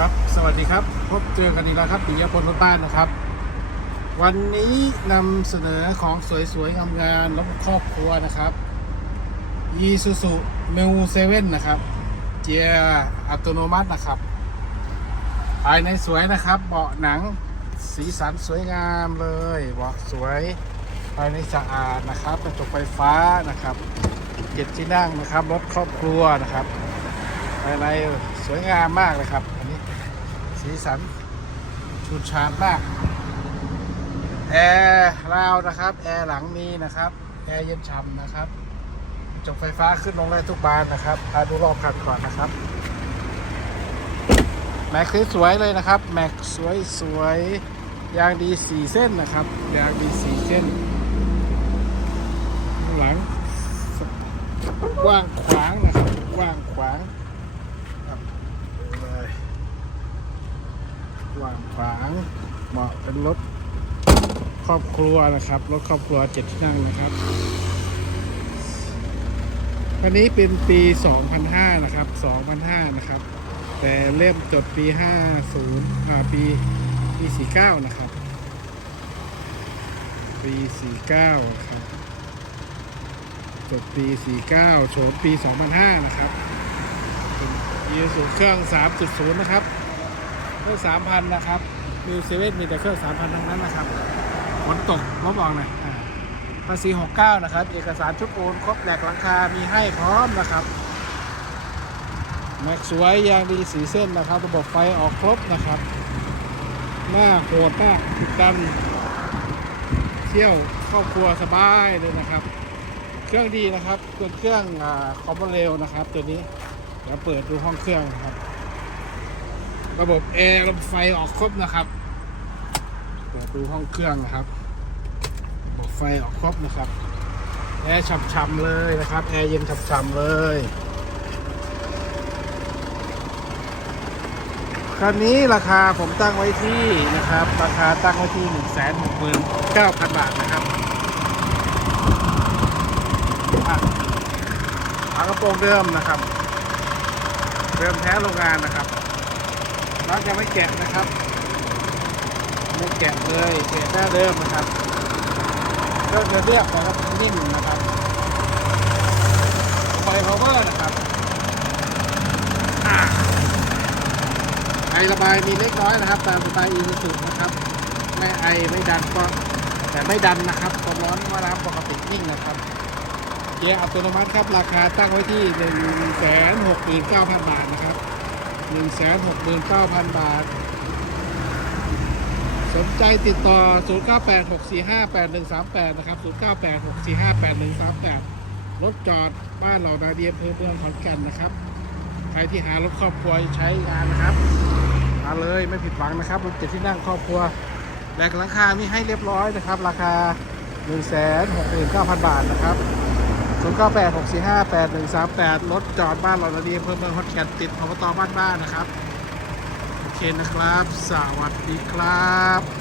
ครับสวัสดีครับ พบเจอกันอีกแล้วครับปิยพลรถบ้านนะครับ วันนี้นำเสนอของสวยๆงามๆรถครอบครัวนะครับ Isuzu m u 7นะครับ เกียร์อัตโนมัตินะครับ ภายในสวยนะครับ เบาะหนังสีสันสวยงามเลยเบาะสวย ภายในสะอาดนะครับกระจกไฟฟ้านะครับเจ็ดที่นั่งนะครับรถครอบครัวนะครับภายในสวยงามมากเลยครับ สีสันชูชาดมาก แอร์ราวนะครับ แอร์หลังมีนะครับ แอร์เย็นฉ่ำนะครับจกไฟฟ้าขึ้นลงได้ทุกบานนะครับพาดูรอบคันก่อนนะครับ แม็กสวยเลยนะครับ แม็กสวยสวยยางดีสี่เส้นนะครับ ยางดีสี่เส้น หลังกว้างขวางนะครับกว้างขวางครับดูเลย กว้างขวาง เหมาะเป็นรถครอบครัวนะครับ รถครอบครัวเจ็ดที่นั่งนะครับคันนี้เป็นปี 2005 นะครับ 2005 นะครับ แต่เล่มจดปี 50อ่าปีปี 49 นะครับ ปี 49 ครับ จดปี 49 โฉมปี 2005 นะครับเป็นยีสูเครื่อง 3.0 นะครับ รื่อง3,000นะครับมิวเซเว่นมีแต่เครื่อง3,000ทั้งนั้นนะครับฝนตกลบออกหน่อยภาษี 69 นะครับ เอกสารชุดโอนครบแหลกหลังคา มีให้พร้อมนะครับแม็กสวยยางดีสีเส้นนะครับ ระบบไฟออกครบนะครับ หน้าโหดมากดันเที่ยวครอบครัวสบายเลยนะครับ เครื่องดีนะครับเป็นเครื่องอ่าคอมโบเร็วนะครับ ตัวนี้เดี๋ยวเปิดดูห้องเครื่องครับ ระบบแอร์ระบบไฟออกครบนะครับเปิดดูห้องเครื่องนะครับระบบไฟออกครบนะครับแอร์ฉ่ำๆเลยนะครับแอร์เย็นฉ่ำๆเลยคันนี้ราคาผมตั้งไว้ที่นะครับ ราคาตั้งไว้ที่ 1 6 9 0 0 0 บาทนะครับฝากระโปรงเดิมนะครับ เดิมแท้โรงงานนะครับ เราจะไม่แกะนะครับ ไม่แกะเลยแกะหน้าเดิมนะครับ ก็จะเรียบนะครับนิ่มนะครับไฟพาวเวอร์นะครับไอระบายมีเล็กน้อยนะครับ ตามสไตล์อีซูซูนะครับไม่ไอไม่ดันก็แต่ไม่ดันนะครับความร้อนว่าน้ำปกตินิ่งนะครับเกียร์อัตโนมัติครับราคาตั้งไว้ที่1 6 9 0 0 0บาทนะครับ 1 6 9 0 0 0 บาท สนใจติดต่อ 0986458138 นะครับ 0986458138 รถจอดบ้านเหล่านาเดียมเพื่อเมืองขอนแก่นนะครับ ใครที่หารถครอบครัวใช้งานนะครับ มาเลยไม่ผิดหวังนะครับรถเจ็ดที่นั่งครอบครัวแหลกหลังคามีให้เรียบร้อยนะครับ ราคา 1 6 9 0 0 0 บาทนะครับ 0 9 8 6 4 5 8 1 3 8 รถจอดบ้านเราดีเพิ่มเมืองฮอตแกนติดอบตบ้านบ้านนะครับ โอเคนะครับ สวัสดีครับ